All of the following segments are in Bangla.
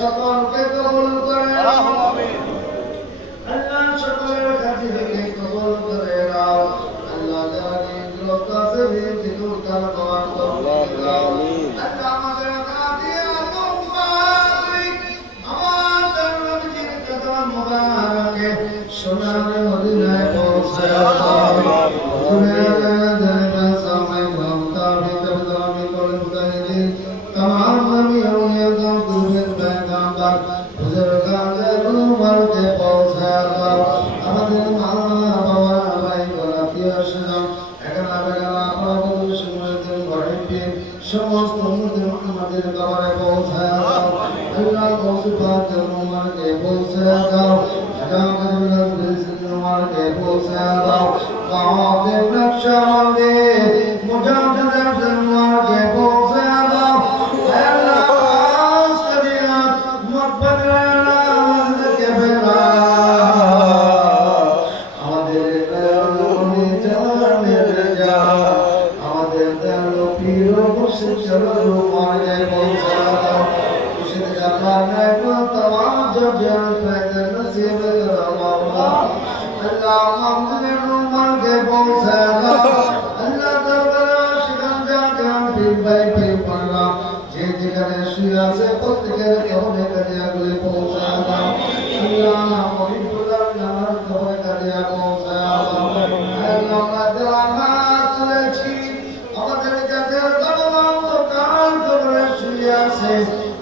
সকলকে কবুল করে আল্লাহ সকলের কাছে থেকে কবুল করে নাও আল্লাহ যারা নিজ কাছে বিনতি দূর করার তৌফিক দাও আল্লাহ আমাদের কাছে আমাদের নবীর কদম মুবারকে সোনার মদিনায় পৌঁছায় দাও দুনিয়ার দরজা সামনে ঘুমতা ভিতর দামি করে মুজাহিদিন तमाम नबी औलिया का दुर्मित पैगंबर बुजुर्गाने उमर के पौधा का আমাদের মা বাবা ভাই বোনাতিয়া সুজন এখানে বেগানা প্রভু সুমতির ঘরে সমস্ত মুসলিম মুহাম্মাদের কবরে পৌঁছায় দাও আল্লাহ গৌসে পাক উমর কে পৌঁছায় দাও আগামী দিন উমর কে পৌঁছায় দাও কাওয়াতে নকশবন্দি মুজাহিদ উমর কে পৌঁছায় দাও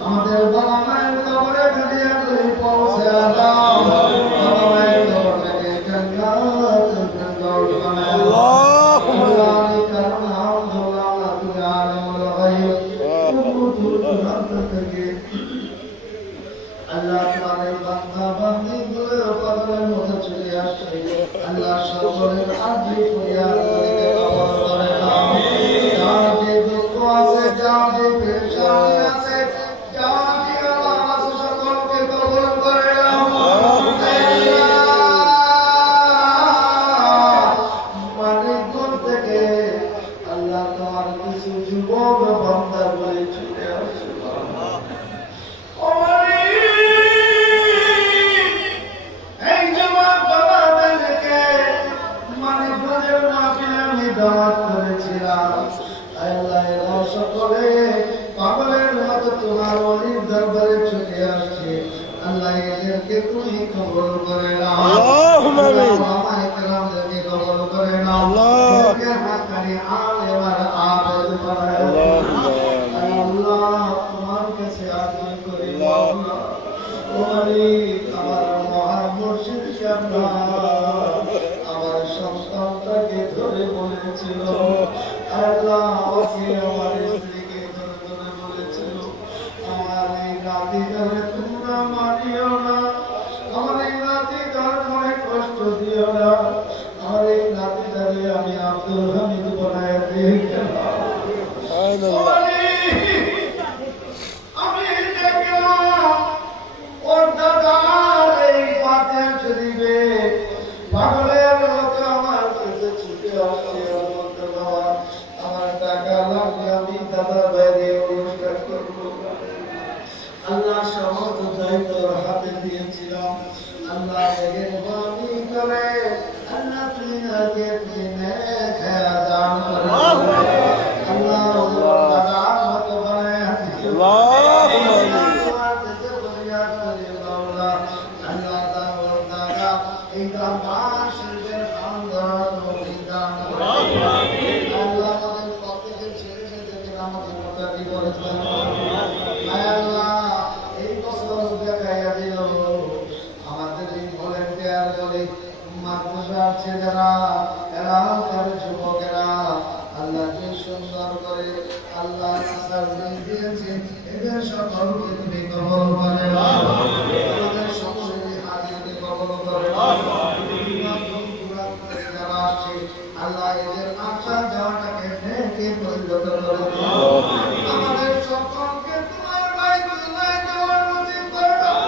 আমাদের বাবা মায়ের কবরে কাটিয়া করে পৌঁছায় দাও বাবা মায়ের কবরে জান্নাত ফেরদাউস বানায় দাও আল্লাহ কারণ আল্লাহ তুমি আলিমুল গায়ব আল্লাহ তোমাদের বান্দা বান্দীগুলোর কবরের মধ্যে চলে আসছে আল্লাহ সকলের আরজি ফরিয়াদকে কবুল করে নাও যার যে দুঃখ আছে যার যে পেরেশানি আছে আমার সন্তানটাকে ধরে বলেছিল আল্লাহ আমাকে আমার স্ত্রীকে ধরে ধরে বলেছিল আমার এই নাতি ধরে তোমরা মানিও না আমার এই নাতি তার মনে কষ্ট দিও না আমার এই নাতি ধরে আমি আব্দুল হামিদ বানায় দিয়ে গেলাম আমি দেখলাম ওর দাদার এই পাতে দিবে পাগলের মতো আমার কাছে ছুটে আসছে বলতে বাবা আমার টাকা লাগবে আমি দাদা বাইরে অনুষ্ঠান করবো আল্লাহ সমস্ত দায়িত্ব হাতে দিয়েছিলাম আল্লাহ মেহেরবানি করে আল্লাহ তুমি আগে তুমি খেয়া দান করে আল্লাহ দাদার মতো বানায় ছেলেরা এরা তার যুবকেরা আল্লাহকে সুন্দর করে আল্লাহ দিয়েছে এদের সকলকে তুমি কবল করে আমাদের সকলের হাজিরকে কবল করে আল্লাহ এদের আশা যাওয়াটাকে নেকে পরিণত করে আমাদের সকলকে তোমার বাইতুল্লাহ যাওয়ার নসিব করে দাও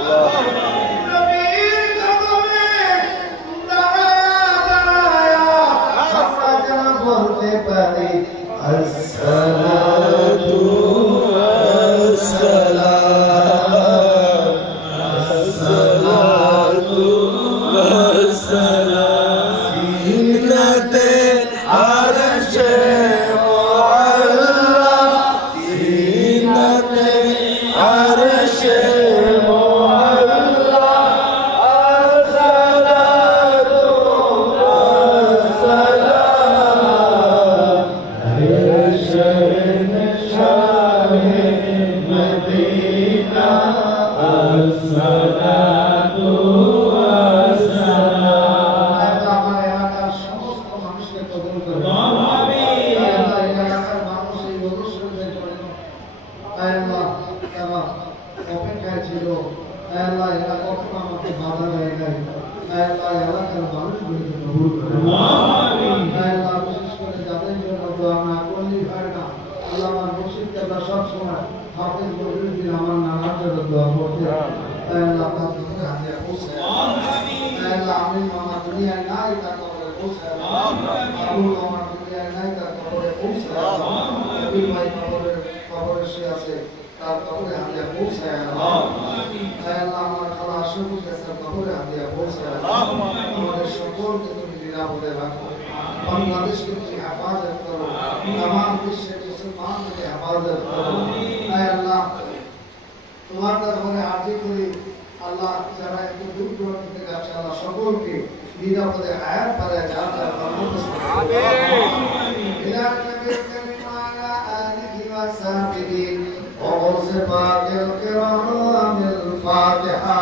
আল্লাহ এলাকার মানুষগুলোকে কবুল করে আল্লাহ বিশেষ করে যাদের জন্য দোয়া না করলে হয় না আল্লাহ আমার মুর্শিদ কেবলা সব সময় হাফেজ বদরুদ্দিন আমার নানার জন্য দোয়া করতে আল্লাহ আপনার কাছে হাজিরা পৌঁছে আল্লাহ আমি মামা দুনিয়ায় নাই তার কবরে পৌঁছে আবু আমার দুনিয়ায় নাই তার কবরে পৌঁছে নবী ভাই কবরে শুয়ে আছে তার কবরে হাজিরা পৌঁছে আল্লাহ আমার খালা আশুকুর কাছে কবরে হাজিরা পৌঁছে আমাদের সকলকে তুমি নিরাপদে রাখো বাংলাদেশকে তুমি হেফাজত করো तमाम বিশ্বের মুসলমানকে হেফাজত করো আল্লাহ তোমার দরবারে আরজি করি আল্লাহ যারা একটু দূর দূরান্ত থেকে আসছে আল্লাহ সকলকে নিরাপদে হায়াত পারে জান্নাত আমিন ইলা নবী করিম আলা আলিহি ওয়া সাহবিহি ওয়া গৌসে পাকের কিরামিল ফাতিহা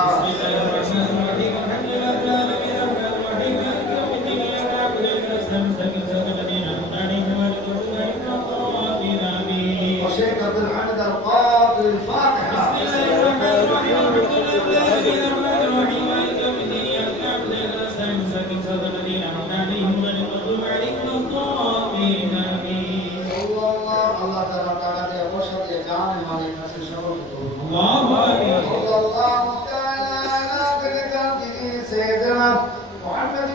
وشيخ عبد الحميد القاضي الفاتحة الله تعالى وشهد يجعل مالك نفس الله تعالى على سيدنا محمد